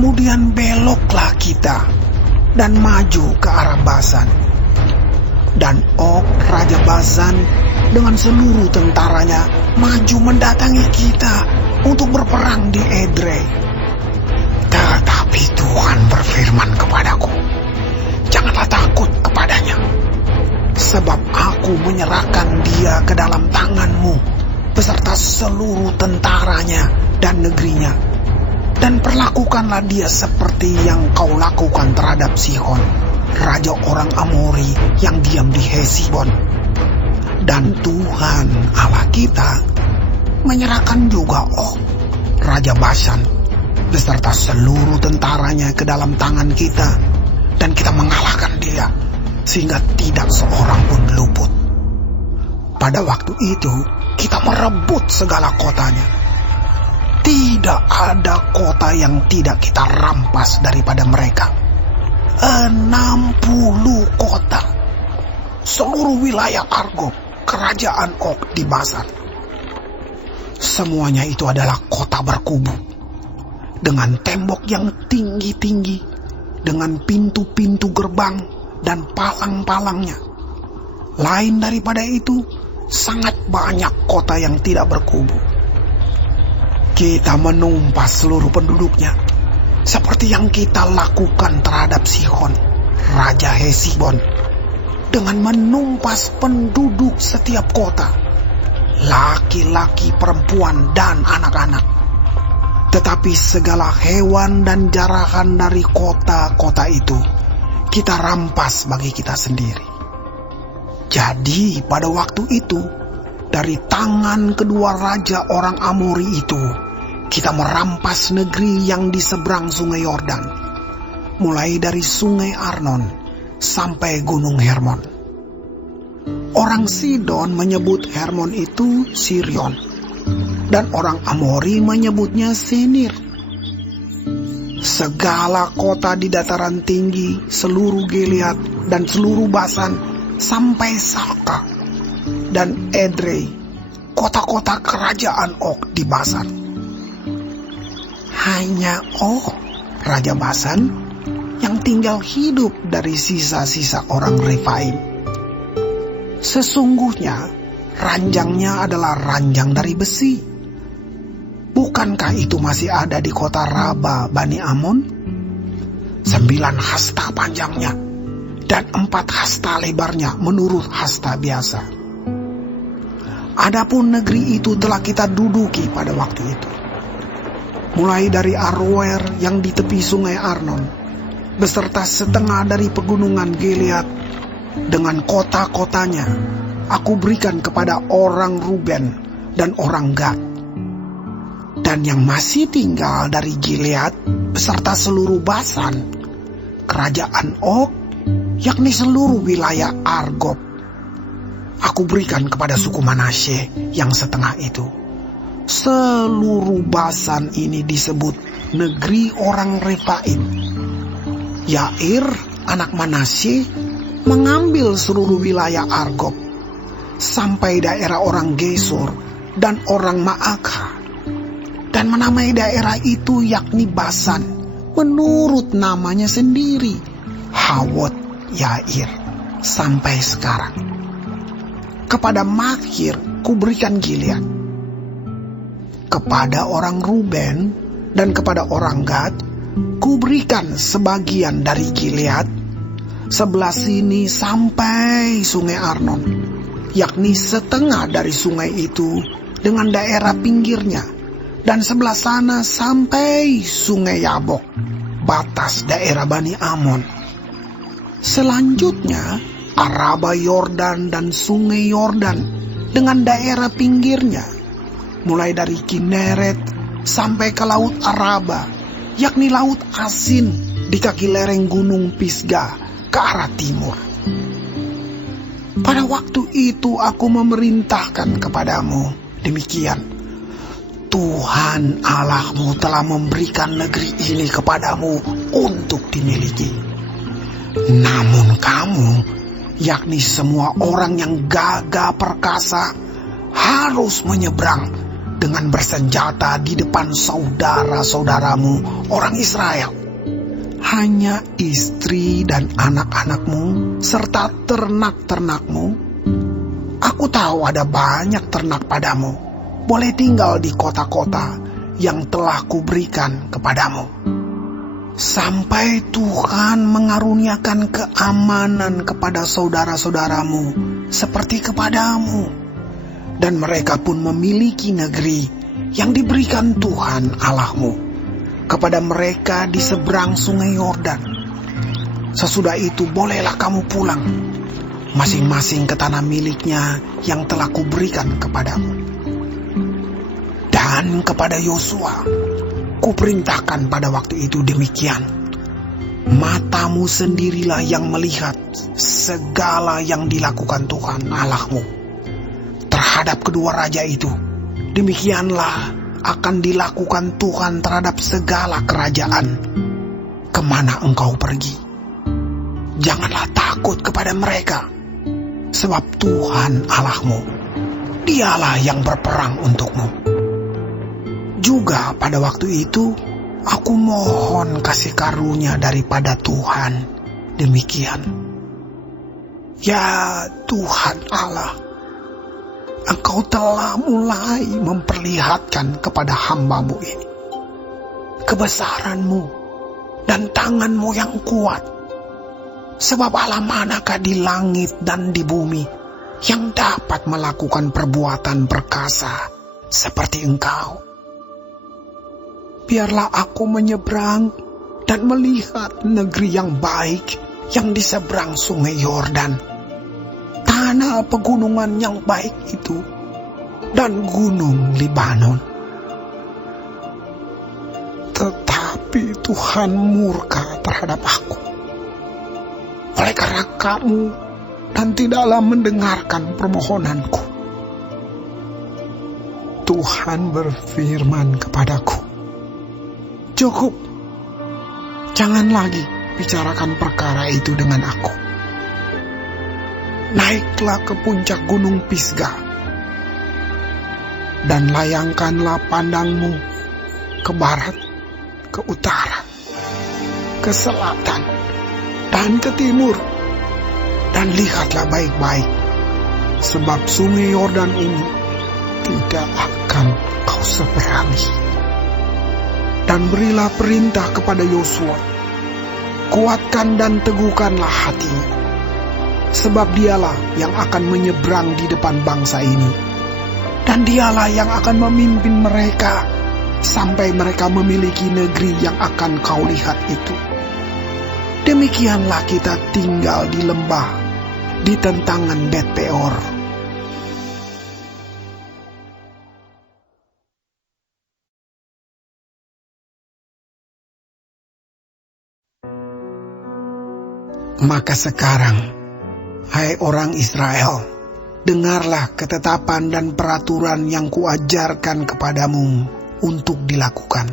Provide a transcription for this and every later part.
Kemudian beloklah kita dan maju ke arah Basan. Dan Og Raja Basan dengan seluruh tentaranya maju mendatangi kita untuk berperang di Edrei. Tetapi Tuhan berfirman kepadaku, janganlah takut kepadanya, sebab aku menyerahkan dia ke dalam tanganmu beserta seluruh tentaranya dan negerinya. Dan perlakukanlah dia seperti yang kau lakukan terhadap Sihon, raja orang Amori yang diam di Hesibon. Dan Tuhan Allah kita menyerahkan juga Og, Raja Basan, beserta seluruh tentaranya ke dalam tangan kita. Dan kita mengalahkan dia, sehingga tidak seorang pun luput. Pada waktu itu, kita merebut segala kotanya. Tidak ada kota yang tidak kita rampas daripada mereka. 60 kota. Seluruh wilayah Argob, kerajaan Og di Basan. Semuanya itu adalah kota berkubu, dengan tembok yang tinggi-tinggi, dengan pintu-pintu gerbang dan palang-palangnya. Lain daripada itu, sangat banyak kota yang tidak berkubu. Kita menumpas seluruh penduduknya, seperti yang kita lakukan terhadap Sihon, Raja Hesibon, dengan menumpas penduduk setiap kota, laki-laki, perempuan, dan anak-anak. Tetapi segala hewan dan jarahan dari kota-kota itu kita rampas bagi kita sendiri. Jadi pada waktu itu, dari tangan kedua raja orang Amori itu, kita merampas negeri yang di seberang sungai Yordan, mulai dari sungai Arnon sampai gunung Hermon. Orang Sidon menyebut Hermon itu Sirion, dan orang Amori menyebutnya Senir. Segala kota di dataran tinggi, seluruh Gilead dan seluruh Basan sampai Salka dan Edrei, kota-kota kerajaan Og di Basan. Hanya Og, Raja Basan, yang tinggal hidup dari sisa-sisa orang Refaim. Sesungguhnya ranjangnya adalah ranjang dari besi. Bukankah itu masih ada di kota Raba Bani Amon? 9 hasta panjangnya dan 4 hasta lebarnya menurut hasta biasa. Adapun negeri itu telah kita duduki pada waktu itu. Mulai dari Aroer yang di tepi sungai Arnon, beserta setengah dari pegunungan Gilead, dengan kota-kotanya, aku berikan kepada orang Ruben dan orang Gad. Dan yang masih tinggal dari Gilead, beserta seluruh Basan, kerajaan Og, yakni seluruh wilayah Argob, aku berikan kepada suku Manasye yang setengah itu. Seluruh Basan ini disebut negeri orang Refaim. Yair, anak Manasye, mengambil seluruh wilayah Argob, sampai daerah orang Gesur dan orang Maakah, dan menamai daerah itu yakni Basan, menurut namanya sendiri, Hawot Yair, sampai sekarang. Kepada Makhir kuberikan Gilead. Kepada orang Ruben dan kepada orang Gad, kuberikan sebagian dari Gilead, sebelah sini sampai sungai Arnon, yakni setengah dari sungai itu dengan daerah pinggirnya, dan sebelah sana sampai sungai Yabok, batas daerah Bani Amon. Selanjutnya, Araba Yordan dan sungai Yordan dengan daerah pinggirnya, mulai dari Kineret sampai ke Laut Araba, yakni Laut Asin di kaki lereng Gunung Pisgah ke arah timur. Pada waktu itu aku memerintahkan kepadamu demikian, Tuhan Allahmu telah memberikan negeri ini kepadamu untuk dimiliki. Namun kamu, yakni semua orang yang gagah perkasa, harus menyeberang dengan bersenjata di depan saudara-saudaramu orang Israel. Hanya istri dan anak-anakmu serta ternak-ternakmu. Aku tahu ada banyak ternak padamu, boleh tinggal di kota-kota yang telah kuberikan kepadamu. Sampai Tuhan mengaruniakan keamanan kepada saudara-saudaramu seperti kepadamu. Dan mereka pun memiliki negeri yang diberikan Tuhan Allahmu kepada mereka di seberang sungai Yordan. Sesudah itu bolehlah kamu pulang, masing-masing ke tanah miliknya yang telah kuberikan kepadamu. Dan kepada Yosua, kuperintahkan pada waktu itu demikian. Matamu sendirilah yang melihat segala yang dilakukan Tuhan Allahmu terhadap kedua raja itu. Demikianlah akan dilakukan Tuhan terhadap segala kerajaan kemana engkau pergi. Janganlah takut kepada mereka, sebab Tuhan Allahmu, Dialah yang berperang untukmu. Juga pada waktu itu, aku mohon kasih karunia daripada Tuhan. Demikian. Ya Tuhan Allah, Engkau telah mulai memperlihatkan kepada hamba-Mu ini kebesaran-Mu dan tangan-Mu yang kuat. Sebab Allah manakah di langit dan di bumi yang dapat melakukan perbuatan perkasa seperti Engkau? Biarlah aku menyeberang dan melihat negeri yang baik yang di seberang sungai Yordan, tanah pegunungan yang baik itu, dan gunung Libanon. Tetapi Tuhan murka terhadap aku oleh karena kamu dan tidaklah mendengarkan permohonanku. Tuhan berfirman kepadaku, cukup, jangan lagi bicarakan perkara itu dengan aku. Naiklah ke puncak gunung Pisga, dan layangkanlah pandangmu ke barat, ke utara, ke selatan, dan ke timur. Dan lihatlah baik-baik, sebab sungai Yordan ini tidak akan kau seberangi. Dan berilah perintah kepada Yosua, kuatkan dan teguhkanlah hatinya, sebab dialah yang akan menyeberang di depan bangsa ini, dan dialah yang akan memimpin mereka sampai mereka memiliki negeri yang akan kau lihat itu. Demikianlah kita tinggal di lembah di tentangan Bet Peor. Maka sekarang, hai orang Israel, dengarlah ketetapan dan peraturan yang kuajarkan kepadamu untuk dilakukan,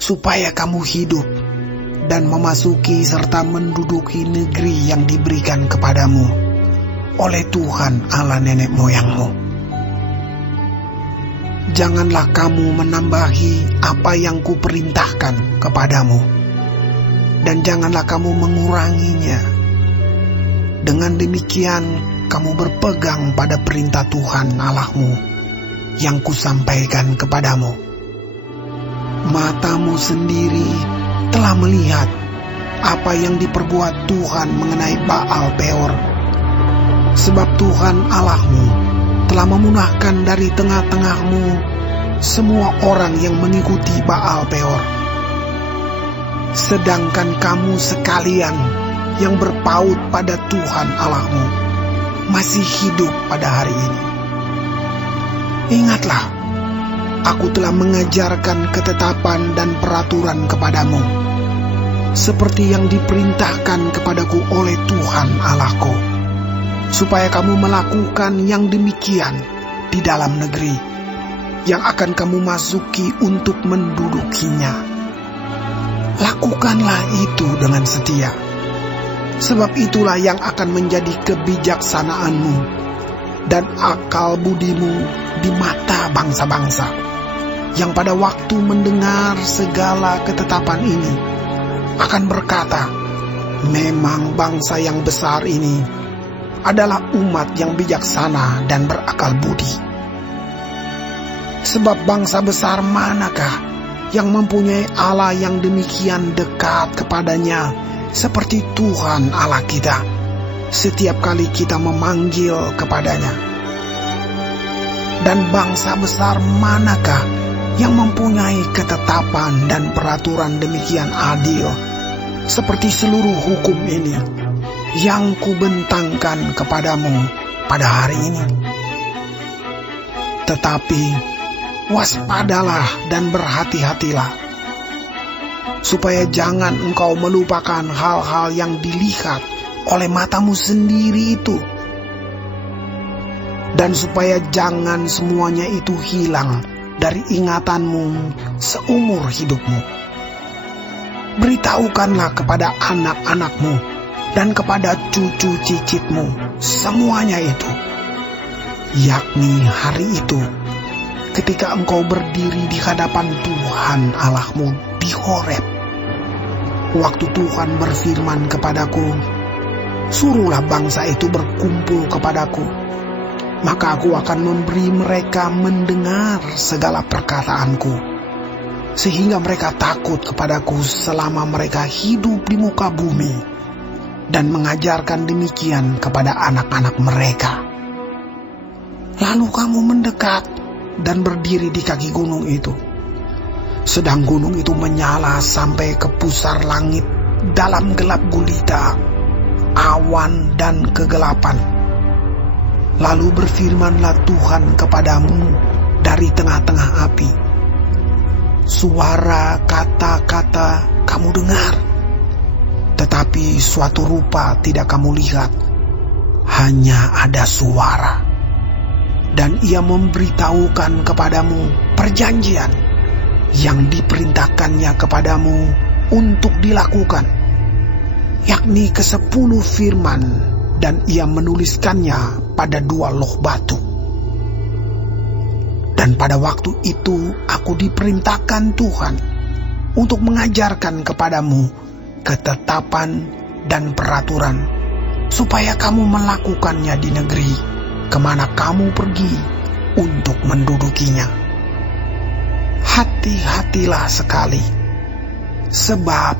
supaya kamu hidup dan memasuki serta menduduki negeri yang diberikan kepadamu oleh Tuhan Allah nenek moyangmu. Janganlah kamu menambahi apa yang kuperintahkan kepadamu, dan janganlah kamu menguranginya. Dengan demikian, kamu berpegang pada perintah Tuhan Allahmu yang kusampaikan kepadamu. Matamu sendiri telah melihat apa yang diperbuat Tuhan mengenai Baal Peor. Sebab Tuhan Allahmu telah memunahkan dari tengah-tengahmu semua orang yang mengikuti Baal Peor. Sedangkan kamu sekalian yang berpaut pada Tuhan Allahmu masih hidup pada hari ini. Ingatlah, aku telah mengajarkan ketetapan dan peraturan kepadamu, seperti yang diperintahkan kepadaku oleh Tuhan Allahku, supaya kamu melakukan yang demikian di dalam negeri yang akan kamu masuki untuk mendudukinya. Lakukanlah itu dengan setia, sebab itulah yang akan menjadi kebijaksanaanmu dan akal budimu di mata bangsa-bangsa, yang pada waktu mendengar segala ketetapan ini akan berkata, memang bangsa yang besar ini adalah umat yang bijaksana dan berakal budi. Sebab bangsa besar manakah yang mempunyai Allah yang demikian dekat kepadanya seperti Tuhan Allah kita setiap kali kita memanggil kepadanya? Dan bangsa besar manakah yang mempunyai ketetapan dan peraturan demikian adil seperti seluruh hukum ini yang kubentangkan kepadamu pada hari ini? Tetapi waspadalah dan berhati-hatilah, supaya jangan engkau melupakan hal-hal yang dilihat oleh matamu sendiri itu, dan supaya jangan semuanya itu hilang dari ingatanmu seumur hidupmu. Beritahukanlah kepada anak-anakmu dan kepada cucu cicitmu semuanya itu, yakni hari itu ketika engkau berdiri di hadapan Tuhan Allahmu di Horeb, waktu Tuhan berfirman kepadaku, suruhlah bangsa itu berkumpul kepadaku, maka aku akan memberi mereka mendengar segala perkataanku, sehingga mereka takut kepadaku selama mereka hidup di muka bumi, dan mengajarkan demikian kepada anak-anak mereka. Lalu kamu mendekat dan berdiri di kaki gunung itu, sedang gunung itu menyala sampai ke pusar langit dalam gelap gulita, awan dan kegelapan. Lalu berfirmanlah Tuhan kepadamu dari tengah-tengah api. Suara kata-kata kamu dengar, tetapi suatu rupa tidak kamu lihat, hanya ada suara. Dan ia memberitahukan kepadamu perjanjian yang diperintahkannya kepadamu untuk dilakukan, yakni ke-10 firman, dan ia menuliskannya pada 2 loh batu. Dan pada waktu itu aku diperintahkan Tuhan untuk mengajarkan kepadamu ketetapan dan peraturan, supaya kamu melakukannya di negeri kemana kamu pergi untuk mendudukinya. Hati-hatilah sekali, sebab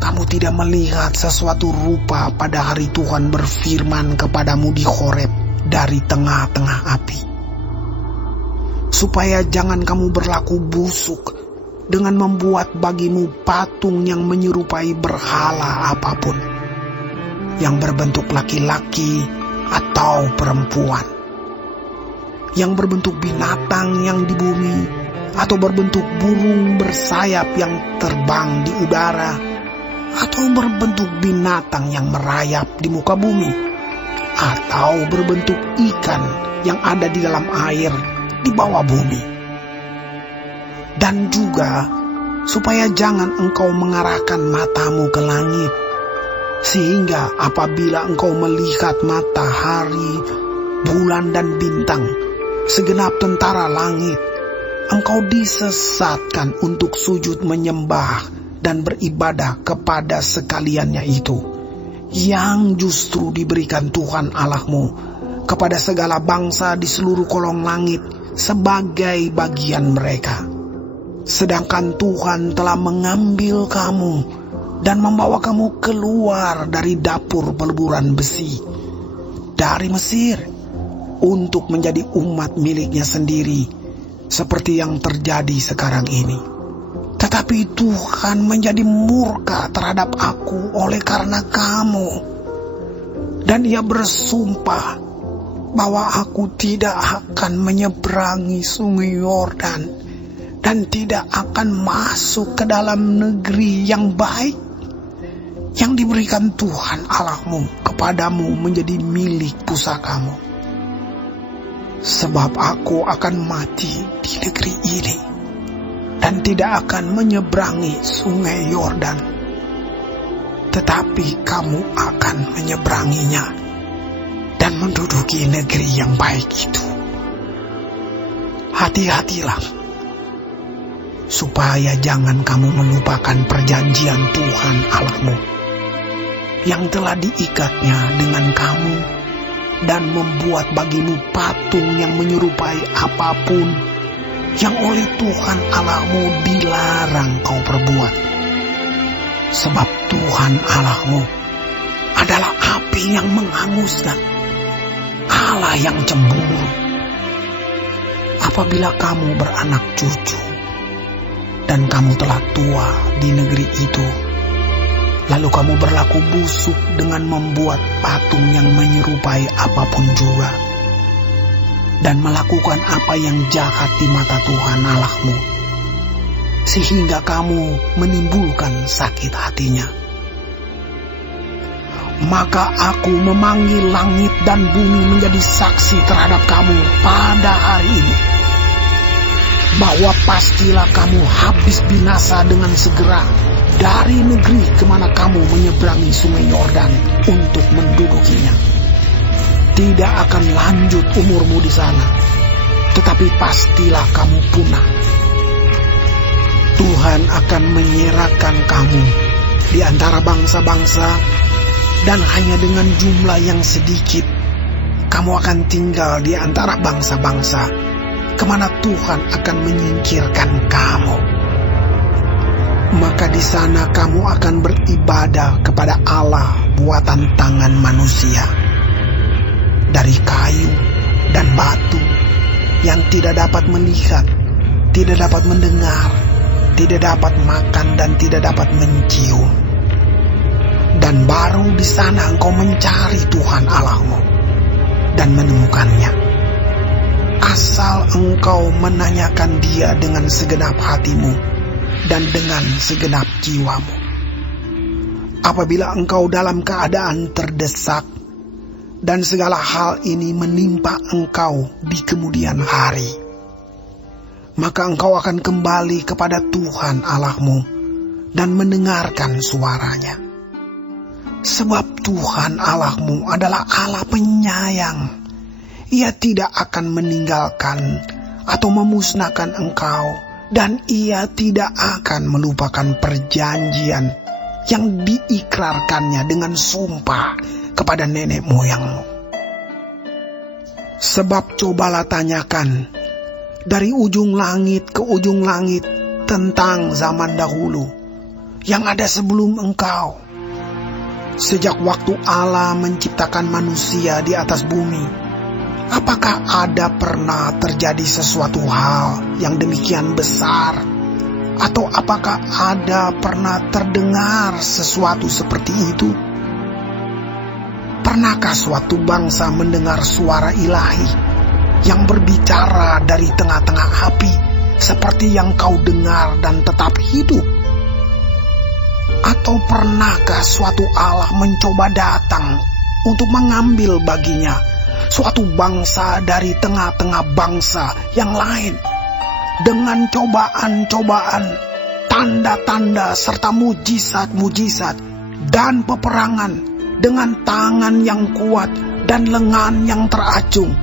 kamu tidak melihat sesuatu rupa pada hari Tuhan berfirman kepadamu di Horeb dari tengah-tengah api, supaya jangan kamu berlaku busuk dengan membuat bagimu patung yang menyerupai berhala apapun, yang berbentuk laki-laki atau perempuan, yang berbentuk binatang yang di bumi, atau berbentuk burung bersayap yang terbang di udara, atau berbentuk binatang yang merayap di muka bumi, atau berbentuk ikan yang ada di dalam air di bawah bumi. Dan juga supaya jangan engkau mengarahkan matamu ke langit, sehingga apabila engkau melihat matahari, bulan dan bintang, segenap tentara langit, engkau disesatkan untuk sujud menyembah dan beribadah kepada sekaliannya itu, yang justru diberikan Tuhan Allahmu kepada segala bangsa di seluruh kolong langit sebagai bagian mereka. Sedangkan Tuhan telah mengambil kamu dan membawa kamu keluar dari dapur peleburan besi, dari Mesir, untuk menjadi umat miliknya sendiri, seperti yang terjadi sekarang ini. Tetapi Tuhan menjadi murka terhadap aku oleh karena kamu, dan ia bersumpah bahwa aku tidak akan menyeberangi sungai Yordan, dan tidak akan masuk ke dalam negeri yang baik yang diberikan Tuhan Allahmu kepadamu menjadi milik pusakamu. Sebab aku akan mati di negeri ini, dan tidak akan menyeberangi sungai Yordan, tetapi kamu akan menyeberanginya, dan menduduki negeri yang baik itu. Hati-hatilah, supaya jangan kamu melupakan perjanjian Tuhan Allahmu yang telah diikatnya dengan kamu, dan membuat bagimu patung yang menyerupai apapun yang oleh Tuhan Allahmu dilarang kau perbuat. Sebab Tuhan Allahmu adalah api yang menghanguskan, Allah yang cemburu. Apabila kamu beranak cucu dan kamu telah tua di negeri itu, lalu kamu berlaku busuk dengan membuat patung yang menyerupai apapun juga, dan melakukan apa yang jahat di mata Tuhan Allahmu, sehingga kamu menimbulkan sakit hatinya, maka aku memanggil langit dan bumi menjadi saksi terhadap kamu pada hari ini, bahwa pastilah kamu habis binasa dengan segera dari negeri kemana kamu menyeberangi sungai Yordan untuk mendudukinya. Tidak akan lanjut umurmu di sana, tetapi pastilah kamu punah. Tuhan akan menyerahkan kamu di antara bangsa-bangsa, dan hanya dengan jumlah yang sedikit kamu akan tinggal di antara bangsa-bangsa kemana Tuhan akan menyingkirkan kamu. Maka di sana kamu akan beribadah kepada Allah buatan tangan manusia, dari kayu dan batu, yang tidak dapat melihat, tidak dapat mendengar, tidak dapat makan, dan tidak dapat mencium. Dan baru di sana engkau mencari Tuhan Allahmu dan menemukannya, asal engkau menanyakan Dia dengan segenap hatimu dan dengan segenap jiwamu. Apabila engkau dalam keadaan terdesak, dan segala hal ini menimpa engkau di kemudian hari, maka engkau akan kembali kepada Tuhan Allahmu dan mendengarkan suaranya. Sebab Tuhan Allahmu adalah Allah penyayang. Ia tidak akan meninggalkan atau memusnahkan engkau, dan Ia tidak akan melupakan perjanjian yang diikrarkannya dengan sumpah kepada nenek moyangmu. Sebab cobalah tanyakan dari ujung langit ke ujung langit tentang zaman dahulu yang ada sebelum engkau. Sejak waktu Allah menciptakan manusia di atas bumi, apakah ada pernah terjadi sesuatu hal yang demikian besar? Atau apakah ada pernah terdengar sesuatu seperti itu? Pernahkah suatu bangsa mendengar suara ilahi yang berbicara dari tengah-tengah api, seperti yang kau dengar dan tetap hidup? Atau pernahkah suatu Allah mencoba datang untuk mengambil baginya suatu bangsa dari tengah-tengah bangsa yang lain, dengan cobaan-cobaan, tanda-tanda, serta mujizat-mujizat dan peperangan, dengan tangan yang kuat dan lengan yang teracung,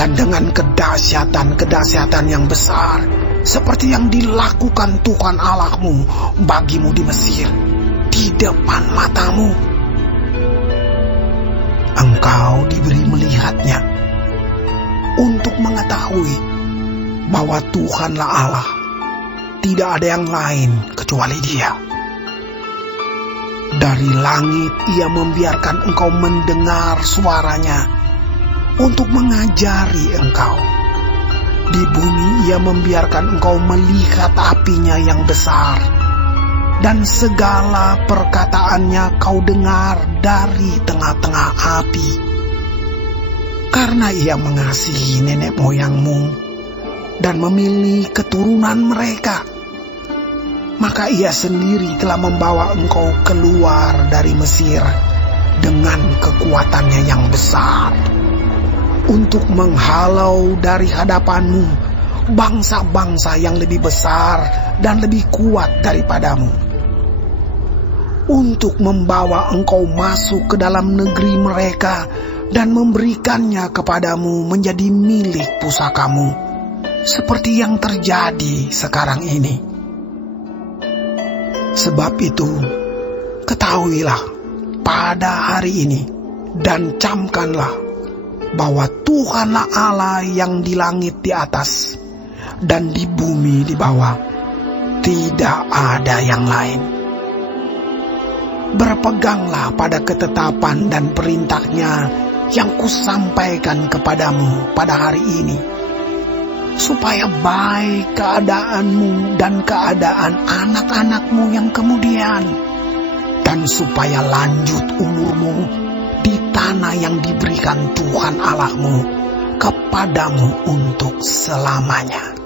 dan dengan kedahsyatan-kedahsyatan yang besar, seperti yang dilakukan Tuhan Allahmu bagimu di Mesir, di depan matamu. Engkau diberi melihatnya untuk mengetahui bahwa Tuhanlah Allah, tidak ada yang lain kecuali Dia. Dari langit Ia membiarkan engkau mendengar suaranya untuk mengajari engkau. Di bumi Ia membiarkan engkau melihat apinya yang besar, dan segala perkataannya kau dengar dari tengah-tengah api. Karena Ia mengasihi nenek moyangmu dan memilih keturunan mereka, maka Ia sendiri telah membawa engkau keluar dari Mesir dengan kekuatannya yang besar, untuk menghalau dari hadapanmu bangsa-bangsa yang lebih besar dan lebih kuat daripadamu, untuk membawa engkau masuk ke dalam negeri mereka dan memberikannya kepadamu menjadi milik pusakamu, seperti yang terjadi sekarang ini. Sebab itu, ketahuilah pada hari ini dan camkanlah bahwa Tuhanlah Allah yang di langit di atas dan di bumi di bawah, tidak ada yang lain. Berpeganglah pada ketetapan dan perintahnya yang kusampaikan kepadamu pada hari ini, supaya baik keadaanmu dan keadaan anak-anakmu yang kemudian, dan supaya lanjut umurmu di tanah yang diberikan Tuhan Allahmu kepadamu untuk selamanya.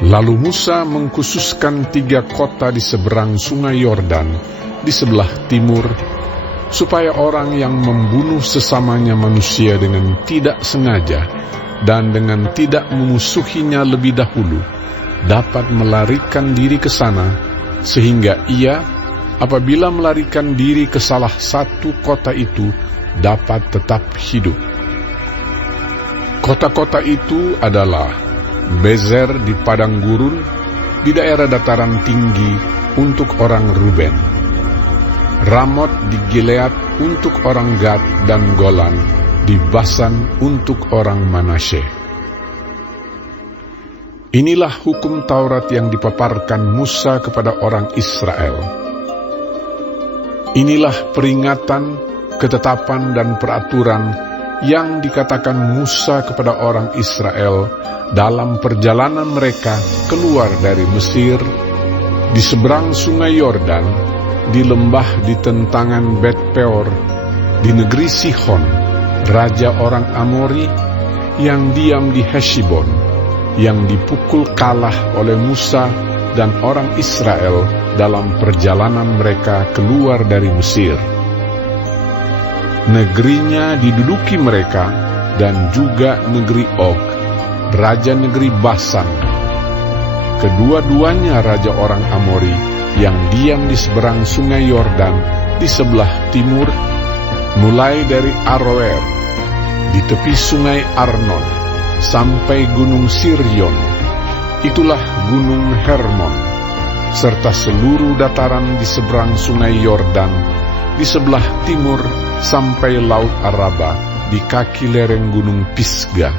Lalu Musa mengkhususkan 3 kota di seberang sungai Yordan di sebelah timur, supaya orang yang membunuh sesamanya manusia dengan tidak sengaja dan dengan tidak memusuhinya lebih dahulu dapat melarikan diri ke sana, sehingga ia apabila melarikan diri ke salah satu kota itu dapat tetap hidup. Kota-kota itu adalah Bezer di padang gurun di daerah dataran tinggi untuk orang Ruben, Ramot di Gilead untuk orang Gad, dan Golan di Basan untuk orang Manasye. Inilah hukum Taurat yang dipaparkan Musa kepada orang Israel. Inilah peringatan, ketetapan, dan peraturan yang dikatakan Musa kepada orang Israel dalam perjalanan mereka keluar dari Mesir, di seberang sungai Yordan, di lembah di tentangan Bet Peor, di negeri Sihon, raja orang Amori, yang diam di Heshbon, yang dipukul kalah oleh Musa dan orang Israel dalam perjalanan mereka keluar dari Mesir. Negerinya diduduki mereka, dan juga negeri Og, raja negeri Basan. Kedua-duanya raja orang Amori yang diam di seberang sungai Yordan di sebelah timur, mulai dari Aroer di tepi sungai Arnon sampai gunung Sirion, itulah gunung Hermon, serta seluruh dataran di seberang sungai Yordan di sebelah timur sampai laut Araba di kaki lereng gunung Pisgah,